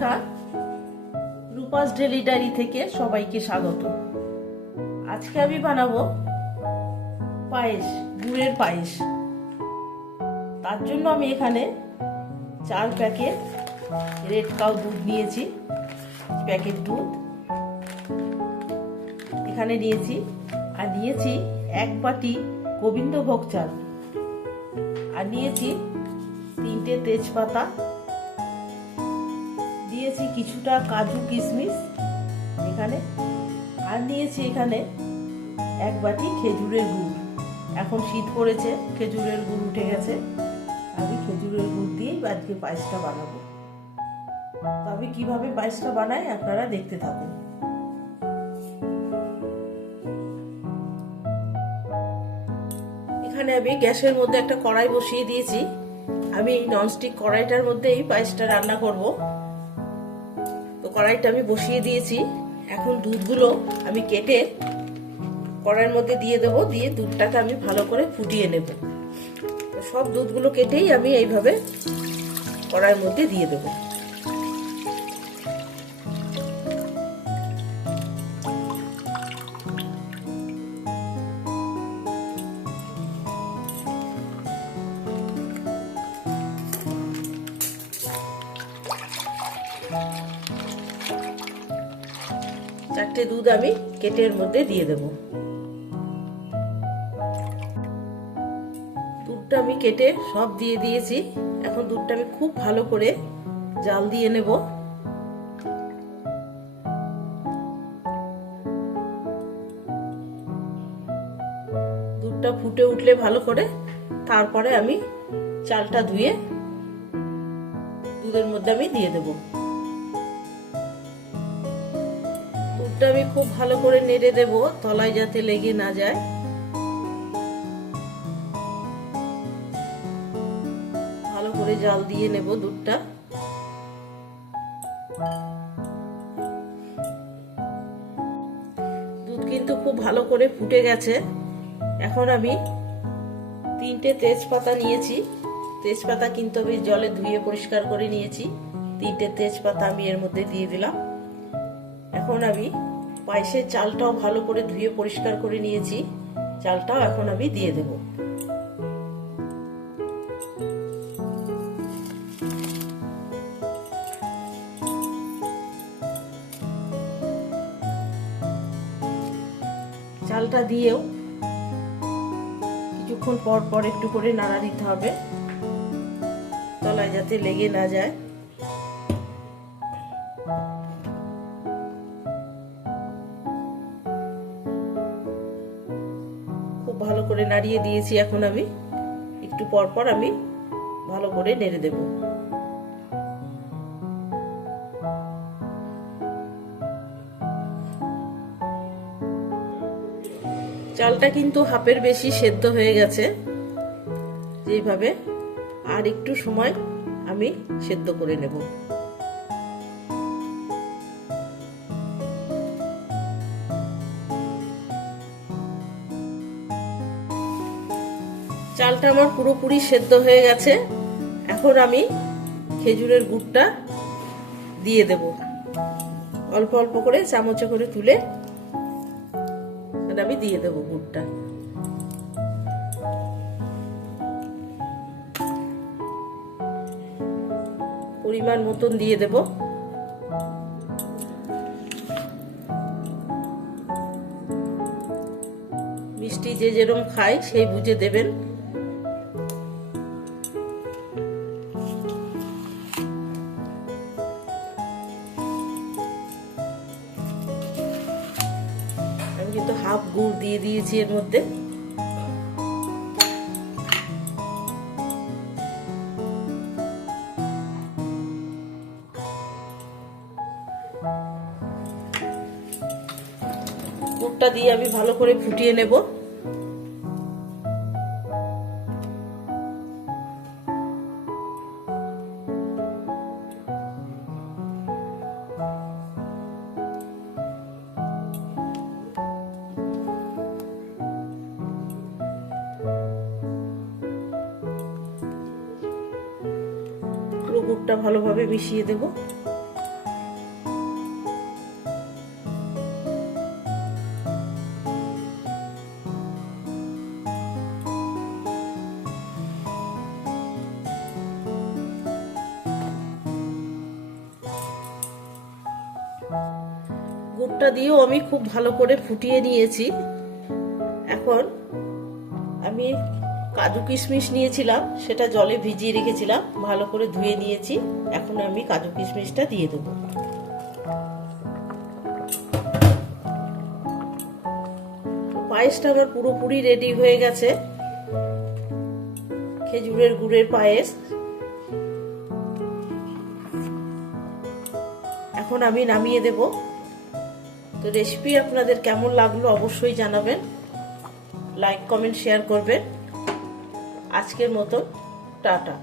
শিখা Rupa's daily diary থেকে সবাইকে স্বাগত। আজকে আমি বানাবো পায়েস, গুড়ের পায়েস। তার জন্য আমি এখানে 4 প্যাকেট রেড কাউ দুধ নিয়েছি, প্যাকেট দুধ এখানে নিয়েছি। আর নিয়েছি 1 বাটি গোবিন্দভোগ চাল, আর নিয়েছি 3টে তেজপাতা, দিয়েছি কিছুটা কাজু কিশমিশ এখানে, আর নিয়েছি এখানে 1 বাটি খেজুরের গুড়। এখন শীত পড়েছে, খেজুরের গুড় উঠে গেছে। আমি খেজুরের গুড় দিয়েই আজকে পায়েসটা বানাবো। তো আমি কিভাবে পায়েসটা বানাই আপনারা দেখতে থাকুন। এখানে আমি গ্যাসের মধ্যে একটা কড়াই বসিয়ে দিয়েছি। আমি এই ননস্টিক কড়াইটার মধ্যে এই পায়েসটা রান্না করব। তো কড়াইটা আমি বসিয়ে দিয়েছি। এখন দুধগুলো আমি কেটে কড়াইয়ের মধ্যে দিয়ে দেব, দিয়ে দুধটাকে আমি ভালো করে ফুটিয়ে নেব। তো সব দুধগুলো কেটেই আমি এইভাবে কড়াইয়ের মধ্যে দিয়ে দেব। চারটে দুধ আমি কেটে এর মধ্যে দিয়ে দেব। দুধটা আমি কেটে সব দিয়ে দিয়েছি। এখন দুধটা আমি খুব ভালো করে জাল দিয়ে নেব। দুধটা ফুটে উঠলে ভালো করে, তারপরে আমি চালটা ধুয়ে দুধের মধ্যে আমি দিয়ে দেব। দুধটা আমি খুব ভালো করে নেড়ে দেব, তলায় যাতে লেগে না যায়। ভালো করে জাল দিয়ে নেব দুধটা। দুধ কিন্তু খুব ভালো করে ফুটে গেছে। এখন আমি 3টে তেজপাতা নিয়েছি। তেজপাতা কিন্তু আমি জলে ধুয়ে পরিষ্কার করে নিয়েছি। 3টে তেজপাতা আমি এর মধ্যে দিয়ে দিলাম। এখন আমি পায়েসের চালটাও ভালো করে ধুয়ে পরিষ্কার করে নিয়েছি, চালটাও এখন আমি দিয়ে দেব। চালটা দিয়েও কিছুক্ষণ পর পর একটু করে নাড়া দিতে হবে, তলায় যাতে লেগে না যায়। খুব ভালো করে নাড়িয়ে দিয়েছি। এখন আমি একটু পর পর আমি ভালো করে নেড়ে দেব। চালটা কিন্তু হাফের বেশি সেদ্ধ হয়ে গেছে। এইভাবে আর একটু সময় আমি সেদ্ধ করে নেব। চালটা আমার পুরোপুরি সেদ্ধ হয়ে গেছে। এখন আমি খেজুরের গুড়টা দিয়ে দেব, অল্প অল্প করে চামচে করে তুলে আমি দিয়ে দেব গুড়টা। পরিমাণ মতন দিয়ে দেব। মিষ্টি যে যেরকম খায় সেই বুঝে দেবেন। আমি কিন্তু হাফ গুড় দিয়ে দিয়েছি এর মধ্যে। গুড়টা দিয়ে আমি ভালো করে ফুটিয়ে নেব। পুরো গুড়টা ভালোভাবে মিশিয়ে দেব। দুধটা দিয়েও আমি খুব ভালো করে ফুটিয়ে নিয়েছি। এখন আমি কাজু কিশমিশ নিয়েছিলাম, সেটা জলে ভিজিয়ে রেখেছিলাম, ভালো করে ধুয়ে নিয়েছি। এখন আমি কাজু কিশমিশটা দিয়ে দেবো। পায়েসটা আমার পুরোপুরি রেডি হয়ে গেছে, খেজুরের গুড়ের পায়েস। এখন আমি নামিয়ে দেব। তো রেসিপি আপনাদের কেমন লাগলো অবশ্যই জানাবেন, লাইক কমেন্ট শেয়ার করবেন। আজকের মতো টাটা।